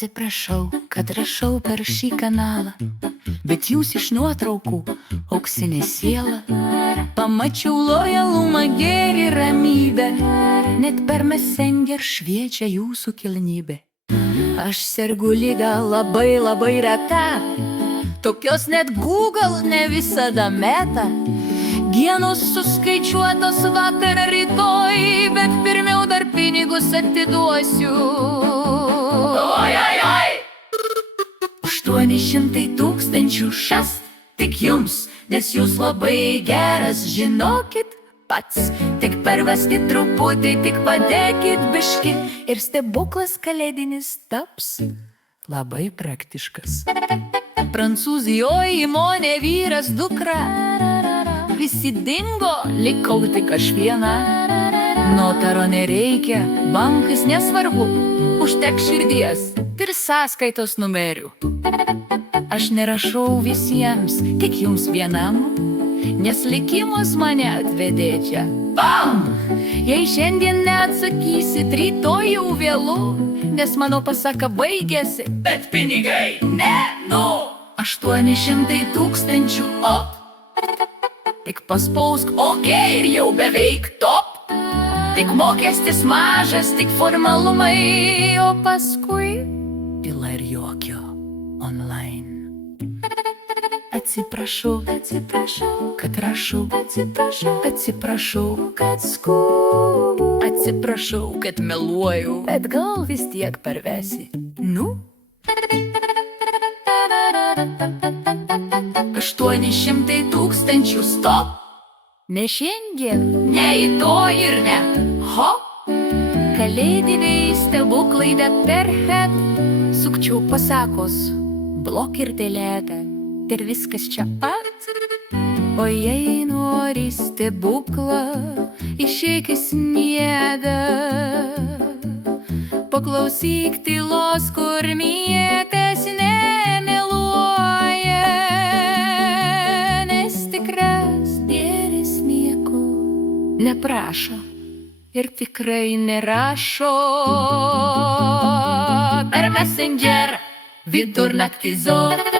Atsiprašau, kad rašau per šį kanalą, bet jūs iš nuotraukų auksinė siela. Pamačiau lojalumą, gėrį, ramybę, net per Messenger šviečia jūsų kilnybė. Aš sergu liga labai reta, tokios net Google ne visada meta. Dienos suskaičiuotos vakar rytoj, bet pirmiau dar pinigus atiduosiu. Oi, oi, oi! 800 000 šast tik jums, nes jūs labai geras, žinokit pats. Tik perveskit truputį, tik padėkit biški, ir stebuklas kalėdinis taps labai praktiškas. Prancūzijoje įmonė, vyras, dukra, visi dingo, likau tik aš viena. Notaro nereikia, bankas nesvarbu, užtek širdies ir sąskaitos numerių. Aš nerašau visiems, tik jums vienam, nes likimas mane atvedė čia. Bam! Jei šiandien neatsakysit, rytoj jau vėlu, nes mano pasaka baigėsi, bet pinigai ne, nu. 800 000, op. Tik paspausk OK ir jau beveik top. Tik mokestis mažas, tik formalumai, o paskui byla ir jokio online. Atsiprašau, kad rašau, atsiprašau, kad skubu, atsiprašau, kad meluoju, bet gal vis tiek pervesi, nu? 800 000, stop! Ne šiandien, ne rytoj ir ne ho. Kalėdiniai stebuklai, bet perfekt. Sukčių pasakos, blok ir delete, ir viskas čia pat. O jei nori stebuklą, išeik į sniegą. Paklausyk tylos, kur niekas nemeluoja, nes tikras dėris nieko neprašo ir tikrai nerašo. Per Messenger vidurnaktį zot.